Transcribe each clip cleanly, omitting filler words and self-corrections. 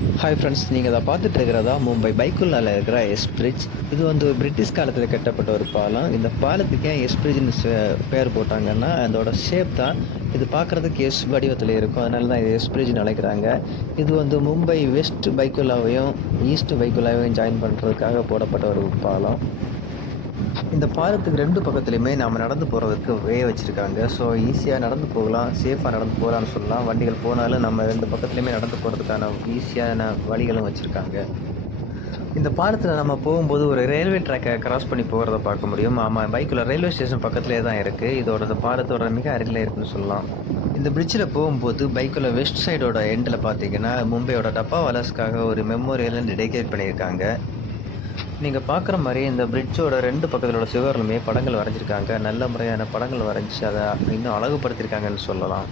Hi friends, நீங்கள் அதை பார்த்துட்டு இருக்கிறதா மும்பை பைக்குல்லால இருக்கிற எஸ் பிரிட்ஜ். இது வந்து பிரிட்டிஷ் காலத்தில் கட்டப்பட்ட ஒரு பாலம். இந்த பாலத்துக்கு ஏன் எஸ் பிரிட்ஜ்னு பேர் போட்டாங்கன்னா அதோட ஷேப் தான். இது பார்க்குறதுக்கு எஸ் வடிவத்தில் இருக்கும், அதனால தான் இது எஸ் பிரிட்ஜ்னு அழைக்கிறாங்க. இது வந்து மும்பை வெஸ்ட் பைக்குல்லாவையும் ஈஸ்ட் பைக்குல்லாவையும் ஜாயின் பண்ணுறதுக்காக போடப்பட்ட ஒரு பாலம். இந்த பாலத்துக்கு 2 பக்கத்துலயுமே நாம நடந்து போறதுக்கு வே வச்சிருக்காங்க. ஸோ ஈஸியா நடந்து போகலாம், சேஃபா நடந்து போகலான்னு சொல்லலாம். வண்டிகள் போனாலும் நம்ம 2 பக்கத்துலயுமே நடந்து போறதுக்கான ஈஸியான வழிகளும் வச்சிருக்காங்க. இந்த பாலத்துல நம்ம போகும்போது ஒரு ரயில்வே ட்ராக்கை கிராஸ் பண்ணி போகிறத பார்க்க முடியும். ஆமா, பைக்குள்ள ரயில்வே ஸ்டேஷன் பக்கத்துலேயே தான் இருக்கு. இதோட இந்த பாலத்தோட மிக அருகில இருக்குன்னு சொல்லலாம். இந்த பிரிட்ஜில் போகும்போது பைக்குள்ள வெஸ்ட் சைடோட எண்டில் பார்த்தீங்கன்னா மும்பையோட டப்பாவாலஸ்க்காக ஒரு மெமோரியல் டெடிகேட் பண்ணியிருக்காங்க. நீங்கள் பார்க்குற மாதிரி இந்த பிரிட்ஜோட 2 பக்கத்திலோட சுவர்லுமே படங்கள் வரைஞ்சிருக்காங்க. நல்ல முறையான படங்கள் வரைஞ்சி அதை இன்னும் அழகுபடுத்தியிருக்காங்கன்னு சொல்லலாம்.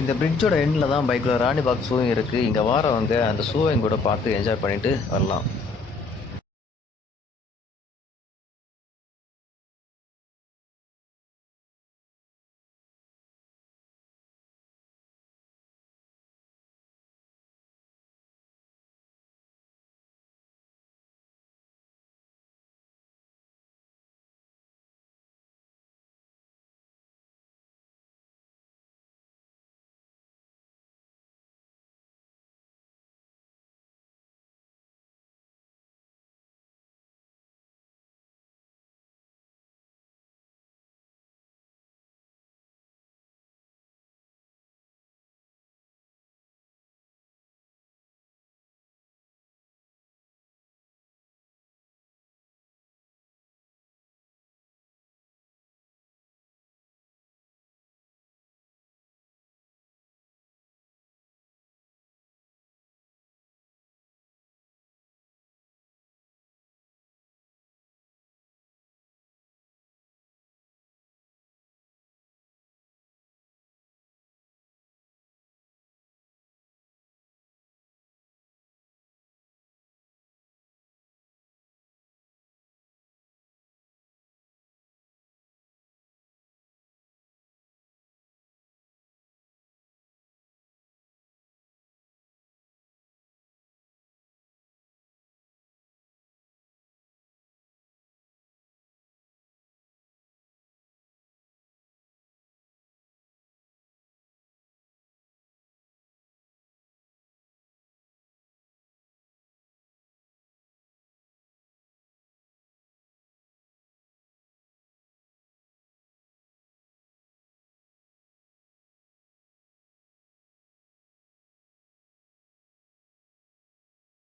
இந்த பிரிட்ஜோட எண்டில் தான் பைக்கில் ராணி பாக் ஷூவும் இருக்குது. இங்கே வாரவங்க அந்த ஷூவையும் கூட பார்த்து என்ஜாய் பண்ணிட்டு வரலாம்.